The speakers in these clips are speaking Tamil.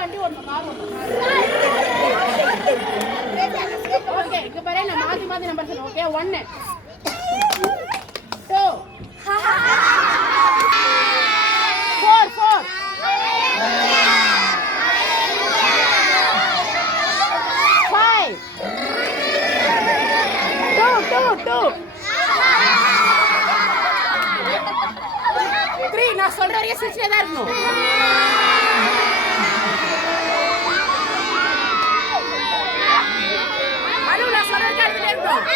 வண்டி ஓகே இங்க பாரு நான் மாத்தி மாத்தி நம்பர் சொல்றேன் ஓகே 1 2 4 5 2 3 நான் சொல்ற வரைக்கும் சிரிச்சே தான் இருக்கணும். அனு நான் சொல்ற வரைக்கும் அழுதுட்டே இருக்கணும்.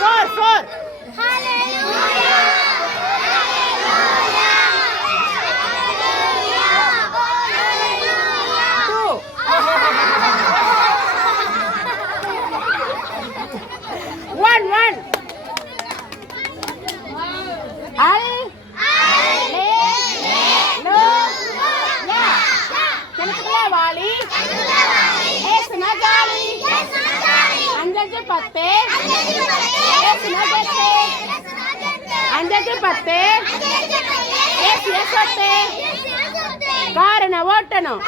4 காரனை ஓட்டணும்,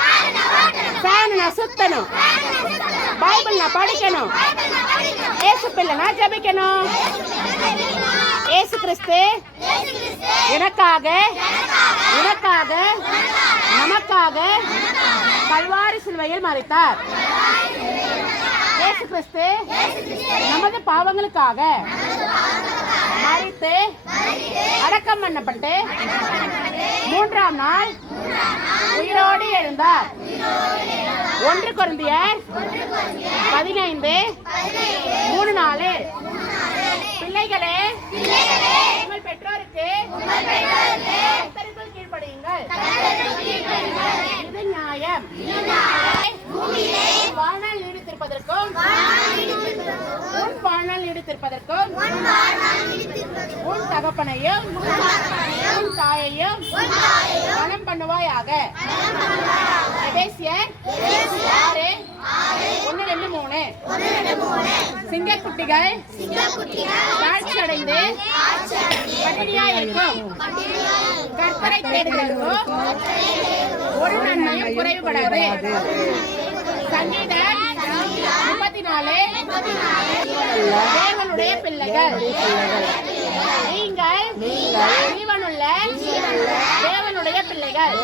ஃபேனை சுத்தணும், பைபிள் நான் படிக்கணும், ஏசு பிள்ளை நான் ஜெபிக்கணும். ஏசு கிறிஸ்து எனக்காக நமக்காக கல்வாரி சிலுவையில் மரித்தார். ஏசு கிறிஸ்து நமது பாவங்களுக்காக மரித்து அடக்கம் பண்ணப்பட்டு 3ஆம் நாள் உயிரோடு எழுந்தார். 1 கொரிந்தியர் 15:3-4. பிள்ளைகளே உங்கள் பெற்றோருக்கு கர்த்தருக்குள் கீழ்ப்படியுங்கள், இது நியாயம். வாழ்நாள் நீடித்திருப்பதற்கும் உன் வாழ்நாள் நீடித்திருப்பதற்கும் உன் தகப்பனையும் உன் தாயையும் கனம் பண்ணுவாயாக. எபேசியர் 6:1-3. சிங்கக்குட்டிகள் தாழ்ச்சி அடைந்து பட்டினியாயிருக்கும் கர்த்தரை தேடுகிறதும் ஒரு நன்மையும் குறைவுபடாது. சங்கீதம் 34. தேவனுடைய பிள்ளைகள் நீங்கள் ஜீவனுள்ள தேவனுடைய பிள்ளைகள்.